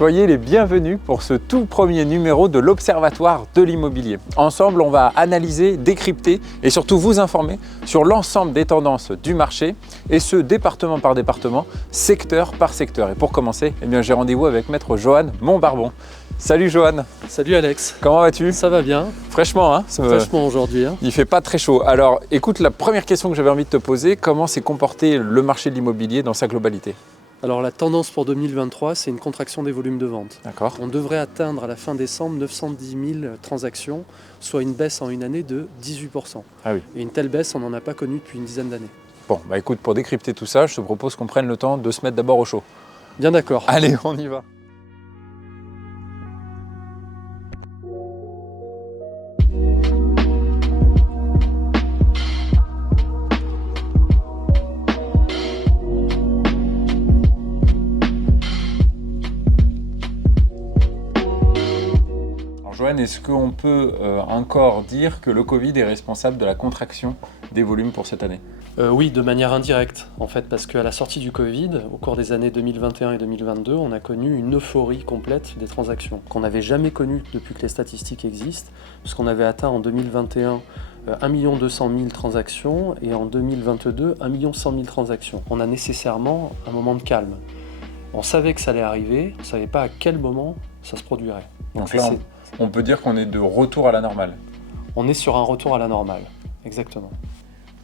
Soyez les bienvenus pour ce tout premier numéro de l'Observatoire de l'immobilier. Ensemble, on va analyser, décrypter et surtout vous informer sur l'ensemble des tendances du marché et ce département par département, secteur par secteur. Et pour commencer, j'ai rendez-vous avec maître Johan Montbarbon. Salut Johan. Salut Alex. Comment vas-tu? Ça va bien. Fraîchement, hein? Fraîchement aujourd'hui. Hein. Il fait pas très chaud. Alors écoute, la première question que j'avais envie de te poser, comment s'est comporté le marché de l'immobilier dans sa globalité? Alors la tendance pour 2023, c'est une contraction des volumes de vente. D'accord. On devrait atteindre à la fin décembre 910 000 transactions, soit une baisse en une année de 18%. Ah oui. Et une telle baisse, on n'en a pas connue depuis une dizaine d'années. Bon, bah écoute, pour décrypter tout ça, je te propose qu'on prenne le temps de se mettre d'abord au chaud. Bien d'accord. Allez, on y va. Johan, est-ce qu'on peut encore dire que le Covid est responsable de la contraction des volumes pour cette année? Oui, de manière indirecte, en fait, parce qu'à la sortie du Covid, au cours des années 2021 et 2022, on a connu une euphorie complète des transactions, qu'on n'avait jamais connue depuis que les statistiques existent, puisqu'on avait atteint en 2021 1 200 000 transactions et en 2022 1 100 000 transactions. On a nécessairement un moment de calme. On savait que ça allait arriver, on ne savait pas à quel moment ça se produirait. Donc là, on peut dire qu'on est de retour à la normale. On est sur un retour à la normale, exactement.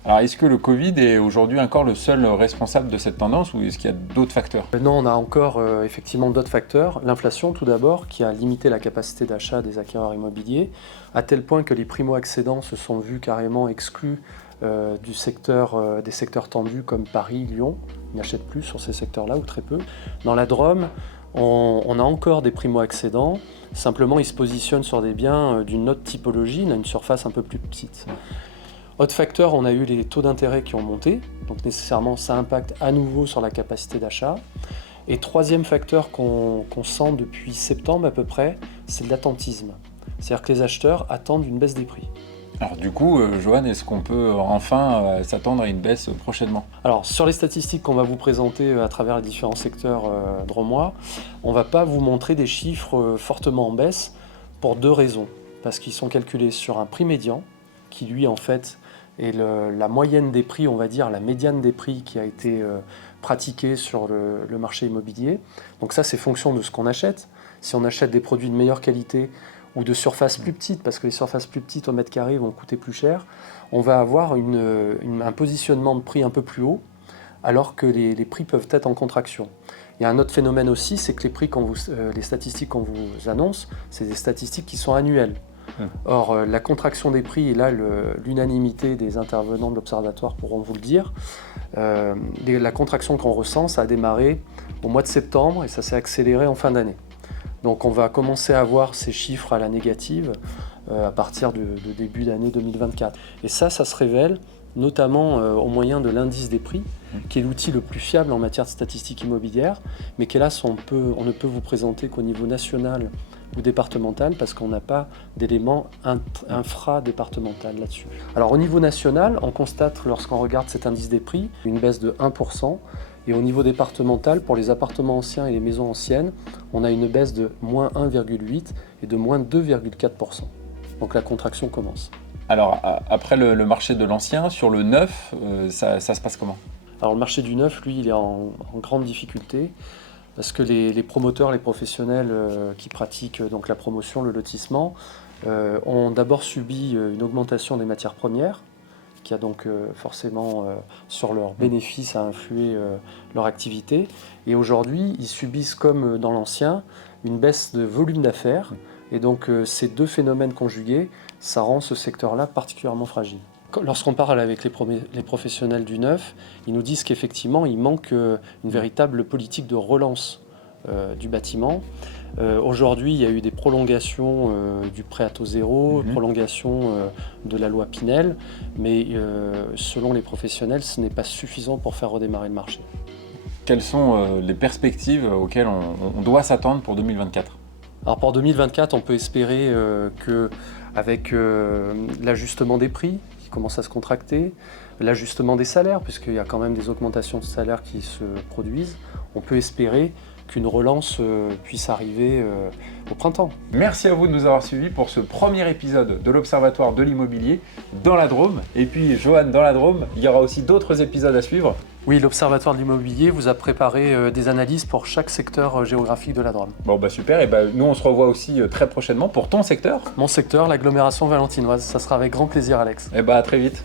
Alors, est-ce que le Covid est aujourd'hui encore le seul responsable de cette tendance ou est-ce qu'il y a d'autres facteurs? Non, on a encore effectivement d'autres facteurs. L'inflation, tout d'abord, qui a limité la capacité d'achat des acquéreurs immobiliers, à tel point que les primo-accédants se sont vus carrément exclus des secteurs tendus comme Paris, Lyon. Ils n'achètent plus sur ces secteurs-là, ou très peu. Dans la Drôme, on a encore des primo-accédants, simplement ils se positionnent sur des biens d'une autre typologie, on a une surface un peu plus petite. Autre facteur, on a eu les taux d'intérêt qui ont monté, donc nécessairement ça impacte à nouveau sur la capacité d'achat. Et troisième facteur qu'on sent depuis septembre à peu près, c'est de l'attentisme. C'est-à-dire que les acheteurs attendent une baisse des prix. Alors du coup, Johan, est-ce qu'on peut enfin s'attendre à une baisse prochainement? Alors sur les statistiques qu'on va vous présenter à travers les différents secteurs drômois, on ne va pas vous montrer des chiffres fortement en baisse pour deux raisons. Parce qu'ils sont calculés sur un prix médian, qui lui en fait est la moyenne des prix, on va dire la médiane des prix qui a été pratiquée sur le marché immobilier. Donc ça c'est fonction de ce qu'on achète. Si on achète des produits de meilleure qualité, ou de surfaces plus petites, parce que les surfaces plus petites au mètre carré vont coûter plus cher, on va avoir un positionnement de prix un peu plus haut, alors que les prix peuvent être en contraction. Il y a un autre phénomène aussi, c'est que les statistiques qu'on vous annonce, c'est des statistiques qui sont annuelles. Or, la contraction des prix, et là l'unanimité des intervenants de l'Observatoire pourront vous le dire, la contraction qu'on ressent, ça a démarré au mois de septembre et ça s'est accéléré en fin d'année. Donc on va commencer à voir ces chiffres à la négative à partir de début d'année 2024. Et ça se révèle notamment au moyen de l'indice des prix, qui est l'outil le plus fiable en matière de statistiques immobilières, mais qu'hélas on ne peut vous présenter qu'au niveau national ou départemental, parce qu'on n'a pas d'éléments infra-départemental là-dessus. Alors au niveau national, on constate, lorsqu'on regarde cet indice des prix, une baisse de 1%, et au niveau départemental, pour les appartements anciens et les maisons anciennes, on a une baisse de moins 1,8 et de moins 2,4%. Donc la contraction commence. Alors après le marché de l'ancien, sur le neuf, ça se passe comment? Alors le marché du neuf, lui, il est en grande difficulté, parce que les promoteurs, les professionnels qui pratiquent donc la promotion, le lotissement, ont d'abord subi une augmentation des matières premières, qui a donc forcément sur leurs bénéfices à influer leur activité. Et aujourd'hui, ils subissent, comme dans l'ancien, une baisse de volume d'affaires. Et donc ces deux phénomènes conjugués, ça rend ce secteur-là particulièrement fragile. Lorsqu'on parle avec les professionnels du neuf, ils nous disent qu'effectivement, il manque une véritable politique de relance du bâtiment. Aujourd'hui, il y a eu des prolongations du prêt à taux zéro, prolongation de la loi Pinel, mais selon les professionnels, ce n'est pas suffisant pour faire redémarrer le marché. Quelles sont les perspectives auxquelles on doit s'attendre pour 2024? Alors pour 2024, on peut espérer qu'avec l'ajustement des prix qui commence à se contracter, l'ajustement des salaires, puisqu'il y a quand même des augmentations de salaires qui se produisent, on peut espérer qu'une relance puisse arriver au printemps. Merci à vous de nous avoir suivis pour ce premier épisode de l'Observatoire de l'immobilier dans la Drôme. Et puis, Johan, dans la Drôme, il y aura aussi d'autres épisodes à suivre. Oui, l'Observatoire de l'immobilier vous a préparé des analyses pour chaque secteur géographique de la Drôme. Bon, bah super. Et nous, on se revoit aussi très prochainement pour ton secteur. Mon secteur, l'agglomération valentinoise. Ça sera avec grand plaisir, Alex. Et à très vite.